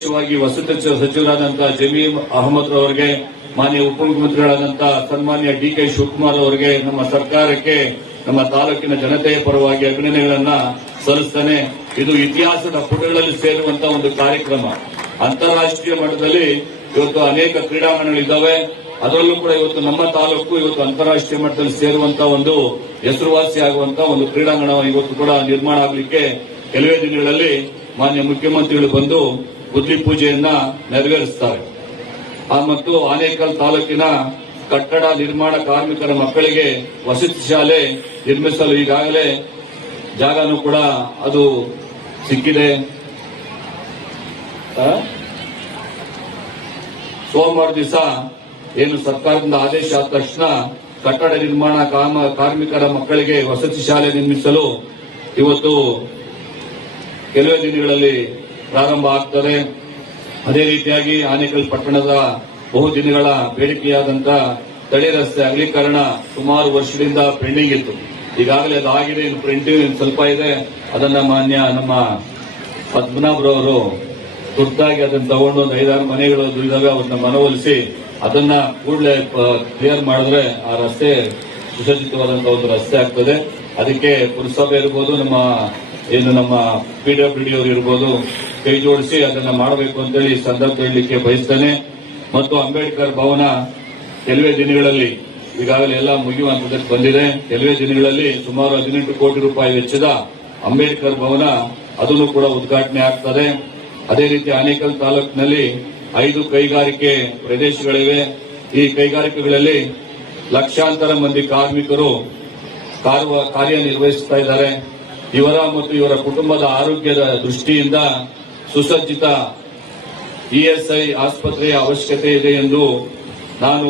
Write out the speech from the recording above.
ವಿಶೇಷವಾಗಿ ವಸತಿ ಸಚಿವರಾದಂತಹ ಜಮೀರ್ ಅಹಮದ್ ಅವರಿಗೆ, ಮಾನ್ಯ ಉಪಮುಖ್ಯಮಂತ್ರಿಗಳಾದಂತಹ ಸನ್ಮಾನ್ಯ ಡಿ.ಕೆ. ಶಿವಕುಮಾರ್ ಅವರಿಗೆ, ನಮ್ಮ ಸರ್ಕಾರಕ್ಕೆ, ನಮ್ಮ ತಾಲೂಕಿನ ಜನತೆಯ ಪರವಾಗಿ ಅಭಿನಂದನೆಗಳನ್ನ ಸಲ್ಲಿಸುತ್ತೇನೆ. ಇದು ಇತಿಹಾಸದ ಪುಟಗಳಲ್ಲಿ ಸೇರುವಂತಹ ಒಂದು ಕಾರ್ಯಕ್ರಮ. ಅಂತಾರಾಷ್ಟ್ರೀಯ ಮಟ್ಟದಲ್ಲಿ ಇವತ್ತು ಅನೇಕ ಕ್ರೀಡಾಂಗಣಗಳಿದ್ದಾವೆ. ಅದರಲ್ಲೂ ಕೂಡ ಇವತ್ತು ನಮ್ಮ ತಾಲೂಕು ಇವತ್ತು ಅಂತಾರಾಷ್ಟ್ರೀಯ ಮಟ್ಟದಲ್ಲಿ ಸೇರುವಂತಹ ಒಂದು ಹೆಸರುವಾಸಿಯಾಗುವಂತಹ ಒಂದು ಕ್ರೀಡಾಂಗಣ ಇವತ್ತು ಕೂಡ ನಿರ್ಮಾಣ ಆಗಲಿಕ್ಕೆ ಕೆಲವೇ ದಿನಗಳಲ್ಲಿ ಮಾನ್ಯ ಮುಖ್ಯಮಂತ್ರಿಗಳು ಬಂದು ಗುದ್ಲಿ ಪೂಜೆಯನ್ನ ನೆರವೇರಿಸುತ್ತಾರೆ. ಮತ್ತು ಆನೇಕಲ್ ತಾಲೂಕಿನ ಕಟ್ಟಡ ನಿರ್ಮಾಣ ಕಾರ್ಮಿಕರ ಮಕ್ಕಳಿಗೆ ವಸತಿ ಶಾಲೆ ನಿರ್ಮಿಸಲು ಈಗಾಗಲೇ ಜಾಗನೂ ಕೂಡ ಅದು ಸಿಕ್ಕಿದೆ. ಸೋಮವಾರ ದಿವಸ ಏನು ಸರ್ಕಾರದಿಂದ ಆದೇಶ ಆದ ತಕ್ಷಣ ಕಟ್ಟಡ ನಿರ್ಮಾಣ ಕಾರ್ಮಿಕರ ಮಕ್ಕಳಿಗೆ ವಸತಿ ಶಾಲೆ ನಿರ್ಮಿಸಲು ಇವತ್ತು ಕೆಲವೇ ದಿನಗಳಲ್ಲಿ ಪ್ರಾರಂಭ ಆಗ್ತದೆ. ಅದೇ ರೀತಿಯಾಗಿ ಆನೇಕಲ್ ಪಟ್ಟಣದ ಬಹುದಿನಗಳ ಬೇಡಿಕೆಯಾದಂತಹ ತಡೆ ರಸ್ತೆ ಅಗಲೀಕರಣ ಸುಮಾರು ವರ್ಷದಿಂದ ಪೆಂಡಿಂಗ್ ಇತ್ತು. ಈಗಾಗಲೇ ಅದಾಗಿದೆ, ಇನ್ನು ಪ್ರಿಂಟಿಂಗ್ ಸ್ವಲ್ಪ ಇದೆ. ಅದನ್ನ ಮಾನ್ಯ ನಮ್ಮ ಪದ್ಮನಾಭರವರು ತುರ್ತಾಗಿ ಅದನ್ನು ತಗೊಂಡು ಒಂದು 5-6 ಮನೆಗಳು ಇದ್ದಾವೆ, ಅವನ್ನ ಮನವೊಲಿಸಿ ಅದನ್ನ ಕೂಡಲೇ ಕ್ಲಿಯರ್ ಮಾಡಿದ್ರೆ ಆ ರಸ್ತೆ ಸುಸಜ್ಜಿತವಾದಂತಹ ಒಂದು ರಸ್ತೆ ಆಗ್ತದೆ. ಅದಕ್ಕೆ ಪುರಸಭೆ ಇರ್ಬೋದು, ನಮ್ಮ PWD ಅವರು ಇರ್ಬೋದು, ಕೈ ಜೋಡಿಸಿ ಅದನ್ನ ಮಾಡಬೇಕು ಅಂತೇಳಿ ಈ ಸಂದರ್ಭ ಹೇಳಲಿಕ್ಕೆ ಬಯಸ್ತೇನೆ. ಮತ್ತು ಅಂಬೇಡ್ಕರ್ ಭವನ ಕೆಲವೇ ದಿನಗಳಲ್ಲಿ ಈಗಾಗಲೇ ಎಲ್ಲ ಮುಗಿಯುವ ಹಂತಕ್ಕೆ ಬಂದಿದೆ. ಕೆಲವೇ ದಿನಗಳಲ್ಲಿ ಸುಮಾರು 18 ಕೋಟಿ ರೂಪಾಯಿ ವೆಚ್ಚದ ಅಂಬೇಡ್ಕರ್ ಭವನ ಅದನ್ನು ಕೂಡ ಉದ್ಘಾಟನೆ ಆಗ್ತದೆ. ಅದೇ ರೀತಿ ಆನೇಕಲ್ ತಾಲೂಕಿನಲ್ಲಿ 5 ಕೈಗಾರಿಕೆ ಪ್ರದೇಶಗಳಿವೆ. ಈ ಕೈಗಾರಿಕೆಗಳಲ್ಲಿ ಲಕ್ಷಾಂತರ ಮಂದಿ ಕಾರ್ಮಿಕರು ಕಾರ್ಯನಿರ್ವಹಿಸುತ್ತಾ ಇದ್ದಾರೆ. ಇವರ ಮತ್ತು ಇವರ ಕುಟುಂಬದ ಆರೋಗ್ಯದ ದೃಷ್ಟಿಯಿಂದ ಸುಸಜ್ಜಿತ ESI ಆಸ್ಪತ್ರೆಯ ಅವಶ್ಯಕತೆ ಇದೆ ಎಂದು ನಾನು